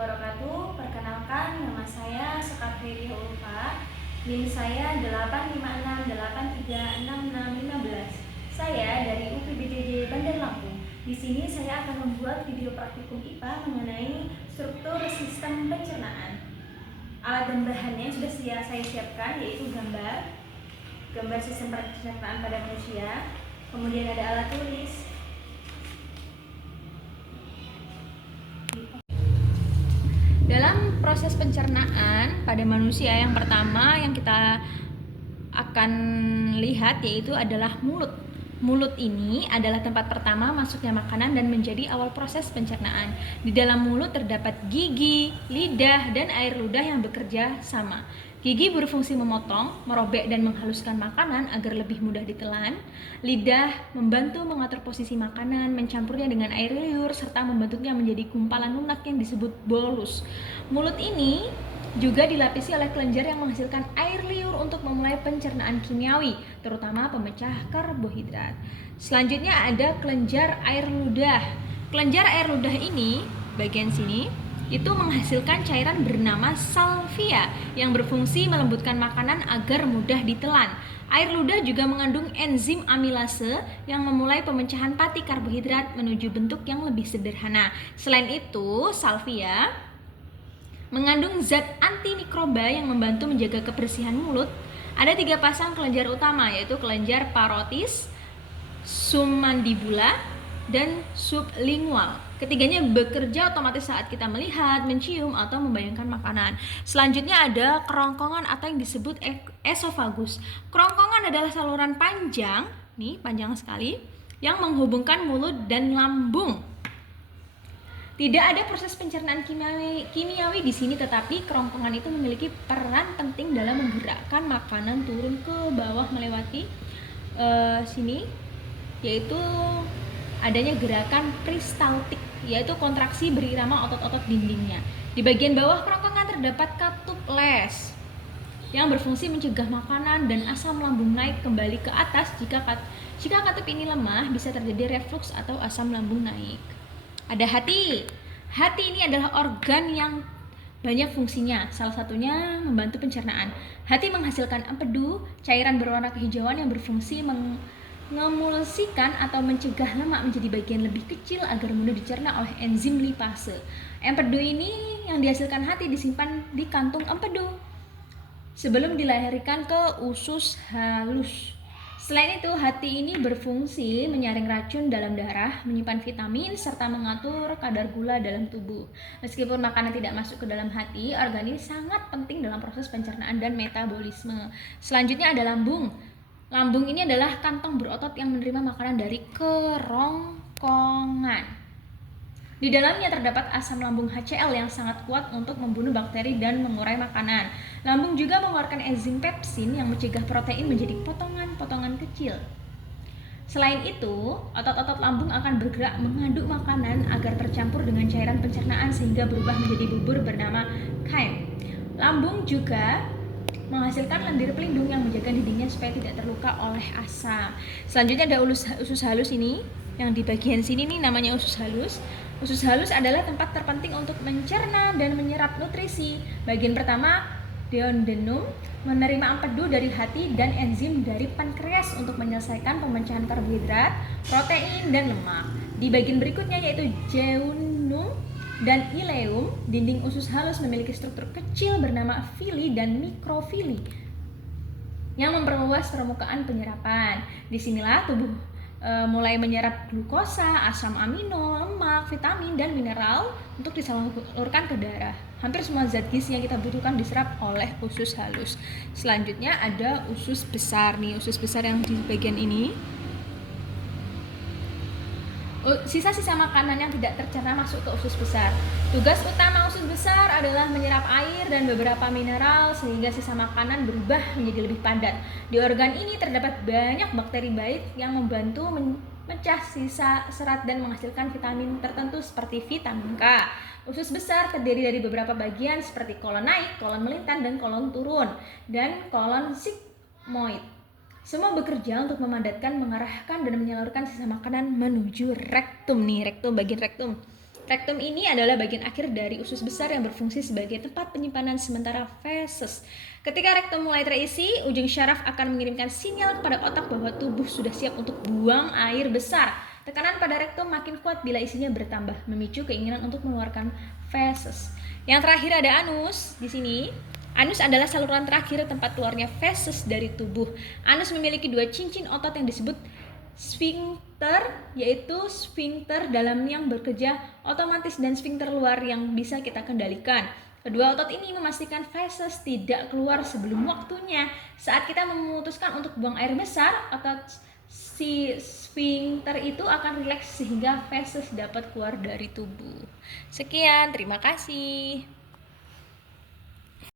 wabarakatuh. Perkenalkan, nama saya Sekatria Ulfa. NIM saya 856836615. Saya dari UPBDJ Bandar Lampung. Di sini saya akan membuat video praktikum IPA mengenai struktur sistem pencernaan. Alat dan bahannya sudah saya siapkan, yaitu gambar sistem pencernaan pada manusia. Kemudian ada alat tulis. Dalam proses pencernaan pada manusia, yang pertama yang kita akan lihat yaitu adalah mulut. Mulut ini adalah tempat pertama masuknya makanan dan menjadi awal proses pencernaan. Di dalam mulut terdapat gigi, lidah, dan air ludah yang bekerja sama. Gigi berfungsi memotong, merobek, dan menghaluskan makanan agar lebih mudah ditelan. Lidah membantu mengatur posisi makanan, mencampurnya dengan air liur, serta membentuknya menjadi gumpalan lunak yang disebut bolus. Mulut ini juga dilapisi oleh kelenjar yang menghasilkan air liur untuk memulai pencernaan kimiawi, terutama pemecah karbohidrat. Selanjutnya ada kelenjar air ludah. Kelenjar air ludah ini, bagian sini, itu menghasilkan cairan bernama salvia yang berfungsi melembutkan makanan agar mudah ditelan. Air ludah juga mengandung enzim amilase yang memulai pemecahan pati karbohidrat menuju bentuk yang lebih sederhana. Selain itu, salvia mengandung zat antimikroba yang membantu menjaga kebersihan mulut. Ada 3 pasang kelenjar utama, yaitu kelenjar parotis, submandibula, dan sublingual. Ketiganya bekerja otomatis saat kita melihat, mencium, atau membayangkan makanan. Selanjutnya ada kerongkongan atau yang disebut esofagus. Kerongkongan adalah saluran panjang, nih panjang sekali, yang menghubungkan mulut dan lambung. Tidak ada proses pencernaan kimiawi di sini, tetapi kerongkongan itu memiliki peran penting dalam menggerakkan makanan turun ke bawah melewati sini, yaitu adanya gerakan peristaltik, yaitu kontraksi berirama otot-otot dindingnya. Di bagian bawah kerongkongan terdapat katup les yang berfungsi mencegah makanan dan asam lambung naik kembali ke atas. Jika katup ini lemah, bisa terjadi refluks atau asam lambung naik. Ada hati. Hati ini adalah organ yang banyak fungsinya, salah satunya membantu pencernaan. Hati menghasilkan empedu, cairan berwarna kehijauan yang berfungsi mengemulsikan atau mencegah lemak menjadi bagian lebih kecil agar mudah dicerna oleh enzim lipase. Empedu ini yang dihasilkan hati disimpan di kantung empedu sebelum dilahirkan ke usus halus. Selain itu, hati ini berfungsi menyaring racun dalam darah, menyimpan vitamin, serta mengatur kadar gula dalam tubuh. Meskipun makanan tidak masuk ke dalam hati, organ ini sangat penting dalam proses pencernaan dan metabolisme. Selanjutnya ada lambung. Lambung ini adalah kantong berotot yang menerima makanan dari kerongkongan. Di dalamnya terdapat asam lambung HCl yang sangat kuat untuk membunuh bakteri dan mengurai makanan. Lambung juga mengeluarkan enzim pepsin yang mencegah protein menjadi potongan-potongan kecil. Selain itu, otot-otot lambung akan bergerak mengaduk makanan agar tercampur dengan cairan pencernaan sehingga berubah menjadi bubur bernama chyme. Lambung juga menghasilkan lendir pelindung yang menjaga dindingnya supaya tidak terluka oleh asam. Selanjutnya ada usus halus ini, yang di bagian sini nih namanya usus halus. Usus halus adalah tempat terpenting untuk mencerna dan menyerap nutrisi. Bagian pertama, duodenum, menerima empedu dari hati dan enzim dari pankreas untuk menyelesaikan pemecahan karbohidrat, protein, dan lemak. Di bagian berikutnya yaitu jeunum dan ileum, dinding usus halus memiliki struktur kecil bernama villi dan mikrofili yang memperluas permukaan penyerapan. Disinilah tubuh mulai menyerap glukosa, asam amino, lemak, vitamin, dan mineral untuk disalurkan ke darah. Hampir semua zat gizi yang kita butuhkan diserap oleh usus halus. Selanjutnya ada usus besar nih, usus besar yang di bagian ini. Sisa-sisa makanan yang tidak tercerna masuk ke usus besar. Tugas utama usus besar adalah menyerap air dan beberapa mineral sehingga sisa makanan berubah menjadi lebih padat. Di organ ini terdapat banyak bakteri baik yang membantu memecah sisa serat dan menghasilkan vitamin tertentu seperti vitamin K. Usus besar terdiri dari beberapa bagian seperti kolon naik, kolon melintang, dan kolon turun, dan kolon sigmoid. Semua bekerja untuk memadatkan, mengarahkan, dan menyalurkan sisa makanan menuju rektum nih, rektum, bagian rektum. Rektum ini adalah bagian akhir dari usus besar yang berfungsi sebagai tempat penyimpanan sementara feses. Ketika rektum mulai terisi, ujung syaraf akan mengirimkan sinyal kepada otak bahwa tubuh sudah siap untuk buang air besar. Tekanan pada rektum makin kuat bila isinya bertambah, memicu keinginan untuk mengeluarkan feses. Yang terakhir ada anus di sini. Anus adalah saluran terakhir tempat keluarnya feses dari tubuh. Anus memiliki 2 cincin otot yang disebut sphincter, yaitu sphincter dalam yang bekerja otomatis dan sphincter luar yang bisa kita kendalikan. Kedua otot ini memastikan feses tidak keluar sebelum waktunya. Saat kita memutuskan untuk buang air besar, otot si sphincter itu akan rileks sehingga feses dapat keluar dari tubuh. Sekian, terima kasih.